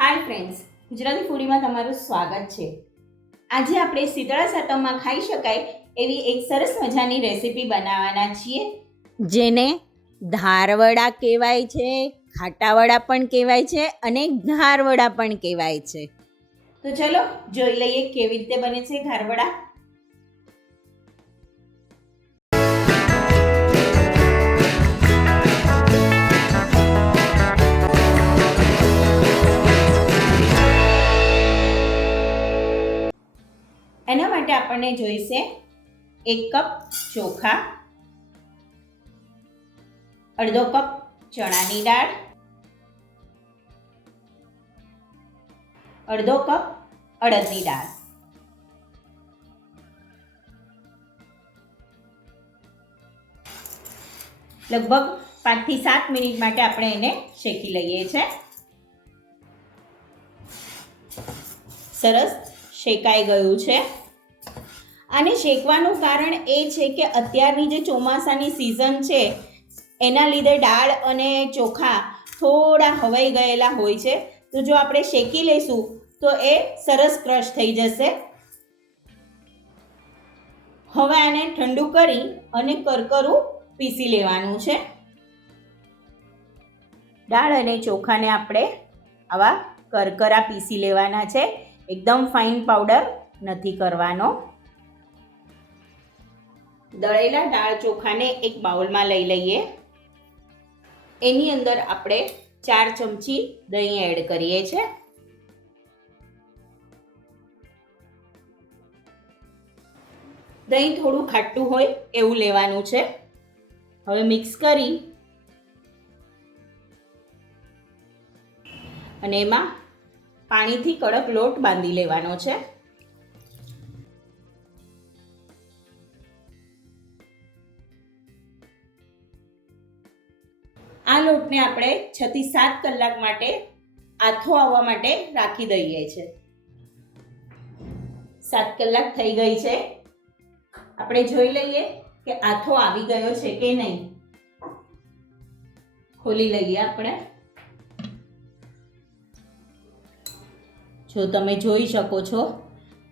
Hi friends, Gujarati ફૂડીમાં તમારું સ્વાગત છે. આજે આપણે શીતળા સાતમમાં ખાઈ શકાય એવી એક સરસ મજાની રેસીપી બનાવવાના છીએ. જેને ધારવડા કહેવાય છે, ખાટાવડા પણ કહેવાય છે અને ઘારવડા પણ કહેવાય છે. તો ચલો જોઈ લઈએ કેવી રીતે બને છે ઘારવડા આપણને જોઈશે એક કપ ચોખા, અડધો કપ ચણાની દાળ, અડધો કપ અડદની દાળ. લગભગ પાંચથી સાત મિનિટ માટે આપણે એને શેકી લઈએ છે. સરસ શેકાઈ ગયું છે. આને શેકવાનું કારણ એ છે કે અત્યારની જે ચોમાસાની સિઝન છે, એના લીધે દાળ અને ચોખા થોડા હવાઈ ગયેલા હોય છે. તો જો આપણે શેકી લઈશું, તો એ સરસ ક્રશ થઈ જશે. હવે આને ઠંડુ કરી અને કરકરું પીસી લેવાનું છે. દાળ અને ચોખાને આપણે આવા કરકરા પીસી લેવાના છે. એકદમ ફાઇન પાવડર નથી કરવાનો. દળેલા દાળ ચોખાને એક બાઉલમાં લઈ લઈએ. એની અંદર આપણે ચાર ચમચી દહીં એડ કરીએ છીએ. દહીં થોડું ખાટું હોય એવું લેવાનું છે. હવે મિક્સ કરી અને એમાં પાણીથી કડક લોટ બાંધી લેવાનો છે. લોટને આપણે છ થી સાત કલાક માટે આથો આવવા માટે રાખી દઈએ છે. સાત કલાક થઈ ગઈ છે. આપણે જોઈ લઈએ કે આથો આવી ગયો છે કે નહીં. ખોલી લઈએ આપણે. જો તમે જોઈ શકો છો,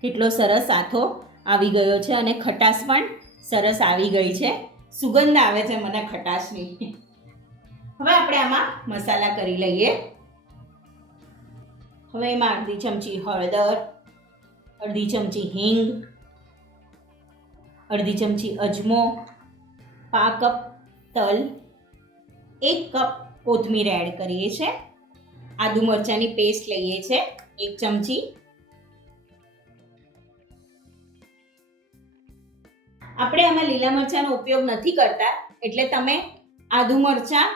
કેટલો સરસ આથો આવી ગયો છે અને ખટાશ પણ સરસ આવી ગઈ છે. સુગંધ આવે છે મને ખટાશની. હવે આપણે આમાં મસાલા કરી લઈએ. હવે એમાં અડધી ચમચી હળદર, અડધી ચમચી હિંગ, અડધી ચમચી અજમો પા કપ તલ, એક કપ કોથમીર એડ કરીએ છીએ. આદુ મરચાંની પેસ્ટ લઈએ છીએ, એક ચમચી. આપણે આમાં લીલા મરચાંનો ઉપયોગ નથી કરતા, એટલે તમે આદુ મરચાં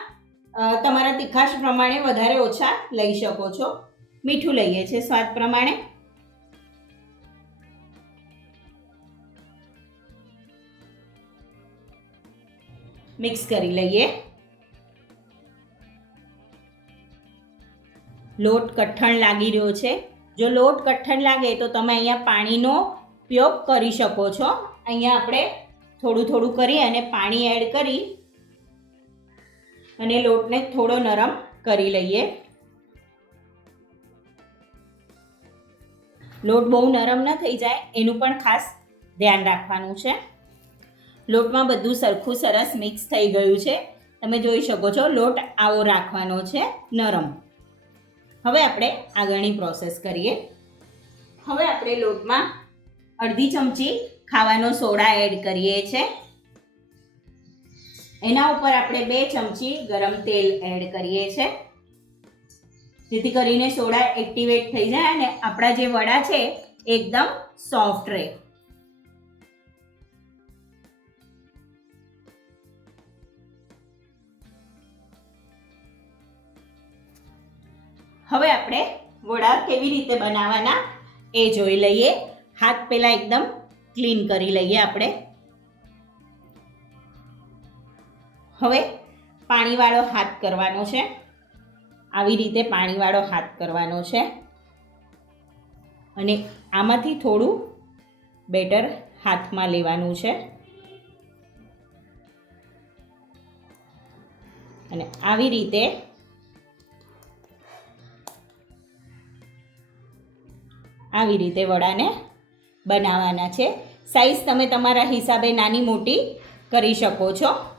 તમારા તીખાશ પ્રમાણે વધારે ઓછા લઈ શકો છો. મીઠું લઈએ છીએ સ્વાદ પ્રમાણે. મિક્સ કરી લઈએ. લોટ કઠણ લાગી રહ્યો છે. જો લોટ કઠણ લાગે તો તમે અહીંયા પાણીનો ઉપયોગ કરી શકો છો. અહીંયા આપણે થોડું થોડું કરી અને પાણી એડ કરી અને લોટને થોડો નરમ કરી લઈએ. લોટ બહુ નરમ ન થઈ જાય, એનું પણ ખાસ ધ્યાન રાખવાનું છે. લોટમાં બધું સરખું સરસ મિક્સ થઈ ગયું છે. તમે જોઈ શકો છો, લોટ આવો રાખવાનો છે, નરમ. હવે આપણે આગળની પ્રોસેસ કરીએ. હવે આપણે લોટમાં અડધી ચમચી ખાવાનો સોડા એડ કરીએ છીએ એના ઉપર આપણે બે ચમચી ગરમ તેલ એડ કરીએ છીએ જેથી કરીને સોડા એક્ટિવેટ થઈ જાય અને આપણા જે વડા છે, એકદમ સોફ્ટ રહે. હવે આપણે વડા કેવી રીતે બનાવવાના એ જોઈ લઈએ. હાથ પહેલાં એકદમ ક્લીન કરી લઈએ આપણે. હવે પાણીવાળો હાથ કરવાનો છે. આવી રીતે પાણીવાળો હાથ કરવાનો છે. અને આમાંથી થોડું બેટર હાથમાં લેવાનું છે. અને આવી રીતે આવી રીતે વડાને બનાવવાના છે. સાઈઝ તમે તમારા હિસાબે નાની મોટી કરી શકો છો.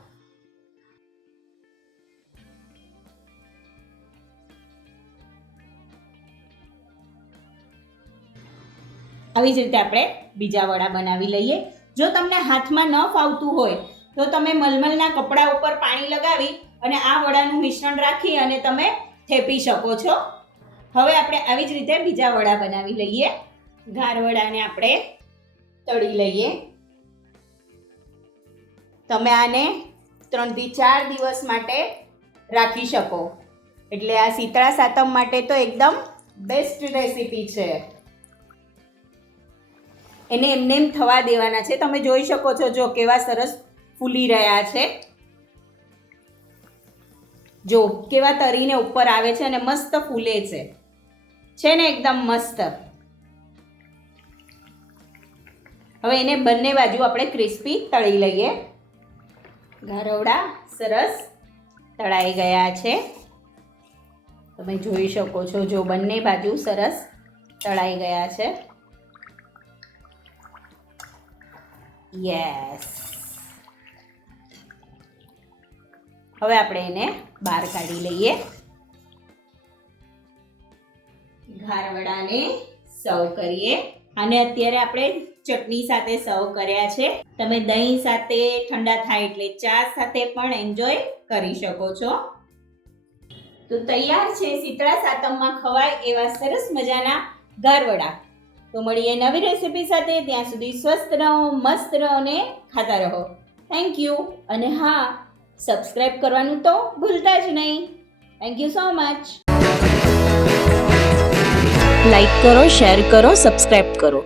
આવી જ રીતે આપણે બીજા વડા બનાવી લઈએ. જો તમને હાથમાં ન ફાવતું હોય, તો તમે મલમલના કપડા ઉપર પાણી લગાવી અને આ વડાનું મિશ્રણ રાખી અને તમે થેપી શકો છો. હવે આપણે આવી જ રીતે બીજા વડા બનાવી લઈએ. ઘાર વડાને આપણે તળી લઈએ. તમે આને ત્રણથી ચાર દિવસ માટે રાખી શકો. એટલે આ શીતળા સાતમ માટે તો એકદમ બેસ્ટ રેસીપી છે. એને એમને એમ થવા દેવાના છે. તમે જોઈ શકો છો જો કેવા સરસ ફૂલી રહ્યા છે. જો કેવા તરીને ઉપર આવે છે અને મસ્ત ફૂલે છે. છે ને એકદમ મસ્ત. હવે એને બંને બાજુ આપણે ક્રિસ્પી તળી લઈએ. ગારવડા સરસ તળાઈ ગયા છે. તમે જોઈ શકો છો જો બંને બાજુ સરસ તળાઈ ગયા છે. યસ હવે આપણે એને બહાર કાઢી લઈએ. ઘારવડાને સર્વ કરીએ. અને અત્યારે આપણે ચટણી સાથે સર્વ કર્યા છે. તમે દહીં સાથે, ઠંડા થાય એટલે ચા સાથે પણ એન્જોય કરી શકો છો. તો તૈયાર છે શીતળા સાતમમાં ખવાય એવા સરસ મજાના ઘારવડા. તો મળીએ નવી રેસીપી સાથે. ત્યાં સુધી સ્વસ્થ રહો, મસ્ત રહો અને ખાતા રહો. થેન્ક યુ અને હા સબસ્ક્રાઈબ કરવાનું તો ભૂલતા જ નહીં. Thank you so much like કરો શેર કરો સબસ્ક્રાઈબ કરો.